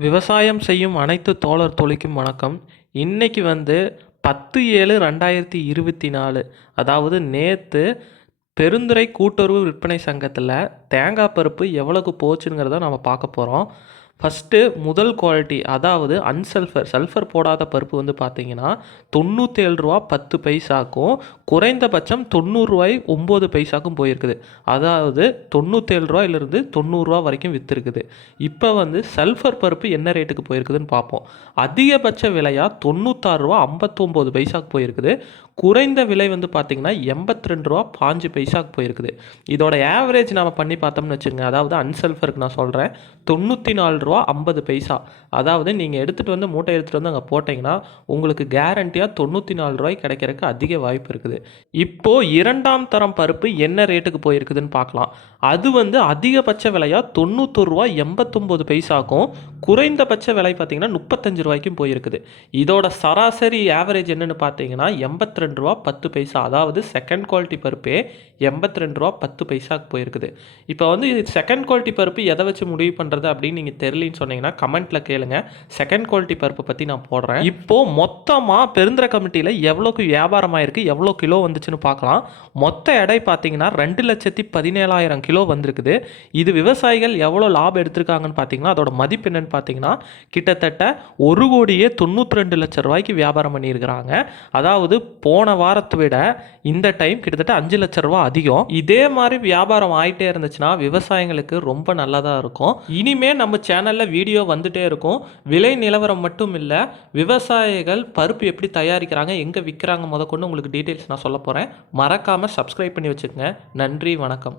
விவசாயம் செய்யும் அனைத்து தோழர் தொழிக்கும் வணக்கம். இன்றைக்கி வந்து பத்து ஏழு ரெண்டாயிரத்தி இருபத்தி நாலு அதாவது நேற்று பெருந்துறை கூட்டுறவு விற்பனை சங்கத்தில் தேங்காய் பருப்பு எவ்வளோக்கு போச்சுங்கிறத நம்ம பார்க்க போகிறோம் ஃபஸ்ட்டு முதல் குவாலிட்டி அதாவது அன்சல்ஃபர் சல்ஃபர் போடாத பருப்பு வந்து பார்த்தீங்கன்னா தொண்ணூற்றேழு ரூபா பத்து பைசாக்கும் குறைந்தபட்சம் தொண்ணூறுரூவாய் ஒம்பது பைசாக்கும் போயிருக்குது. அதாவது தொண்ணூற்றேழு ரூபாயிலிருந்து தொண்ணூறுரூவா வரைக்கும் விற்றுருக்குது இப்போ வந்து சல்ஃபர் பருப்பு என்ன ரேட்டுக்கு போயிருக்குதுன்னு பார்ப்போம் அதிகபட்ச விலையாக தொண்ணூத்தாறு ரூபா ஐம்பத்தொம்போது பைசாக்கு போயிருக்குது. குறைந்த விலை வந்து பார்த்திங்கன்னா எண்பத்தி ரெண்டு ரூபா பாஞ்சு பைசாக்கு போயிருக்குது. இதோட ஆவரேஜ் நம்ம பண்ணி பார்த்தோம்னு வச்சுக்கோங்க. அதாவது அன்சல்ஃபருக்கு நான் சொல்கிறேன் தொண்ணூற்றி நாலு ரூபா ஐம்பது பைசா. அதாவது நீங்கள் எடுத்துகிட்டு வந்து மூட்டை எடுத்துகிட்டு வந்து அங்கே போட்டிங்கன்னா உங்களுக்கு கேரண்டியாக தொண்ணூற்றி நாலு ரூபாய் கிடைக்கிறதுக்கு அதிக வாய்ப்பு இருக்குது. இப்போது இரண்டாம் தரம் பருப்பு என்ன ரேட்டுக்கு போயிருக்குதுன்னு பார்க்கலாம். அது வந்து அதிகபட்ச விலையாக தொண்ணூத்தொரு ரூபா எண்பத்தொம்போது பைசாக்கும் குறைந்தபட்ச விலை பார்த்தீங்கன்னா முப்பத்தஞ்சு ரூபாய்க்கும் போயிருக்குது. இதோட சராசரி ஆவரேஜ் என்னன்னு பார்த்தீங்கன்னா எண்பத்தி ரெண்டு ரூபா பத்து பைசா. அதாவது செகண்ட் குவாலிட்டி பருப்பே எண்பத்தி ரெண்டு ரூபா பத்து பைசாக்கு போயிருக்குது. இப்போ வந்து இது செகண்ட் குவாலிட்டி பருப்பு எதை வச்சு முடிவு பண்ணுறது அப்படின்னு நீங்கள் தெரியலன்னு சொன்னீங்கன்னா கமெண்ட்டில் கேளுங்க. செகண்ட் குவாலிட்டி பருப்பை பற்றி நான் போடுறேன். இப்போது மொத்தமாக பெருந்திர கமிட்டியில் எவ்வளோக்கு வியாபாரம் ஆயிருக்கு எவ்வளோ கிலோ வந்துச்சுன்னு பார்க்கலாம். மொத்த எடை பார்த்தீங்கன்னா ரெண்டு லட்சத்தி பதினேழாயிரம் கிலோ வந்திருக்குது. இது விவசாயிகள் எவ்வளோ லாபம் எடுத்திருக்காங்கன்னு பார்த்தீங்கன்னா அதோட மதிப்பு என்னன்னு பார்த்தீங்கன்னா கிட்டத்தட்ட ஒரு கோடியே தொண்ணூற்றி ரெண்டு லட்சம் ரூபாய்க்கு வியாபாரம் பண்ணியிருக்கிறாங்க. அதாவது போன வாரத்தை விட இந்த டைம் கிட்டத்தட்ட அஞ்சு லட்ச ரூபா அதிகம். இதே மாதிரி வியாபாரம் ஆயிட்டே இருந்துச்சுன்னா விவசாயிகளுக்கு ரொம்ப நல்லதாக இருக்கும். இனிமே நம்ம சேனல் சேனலில் வீடியோ வந்துகிட்டே இருக்கும். விலை நிலவரம் மட்டும் இல்லை விவசாயிகள் பருப்பு எப்படி தயாரிக்கிறாங்க எங்கே விற்கிறாங்க முத கொண்டு உங்களுக்கு டீட்டெயில்ஸ் நான் சொல்ல போகிறேன் மறக்காமல் சப்ஸ்கிரைப் பண்ணி வச்சுக்கோங்க. நன்றி வணக்கம்.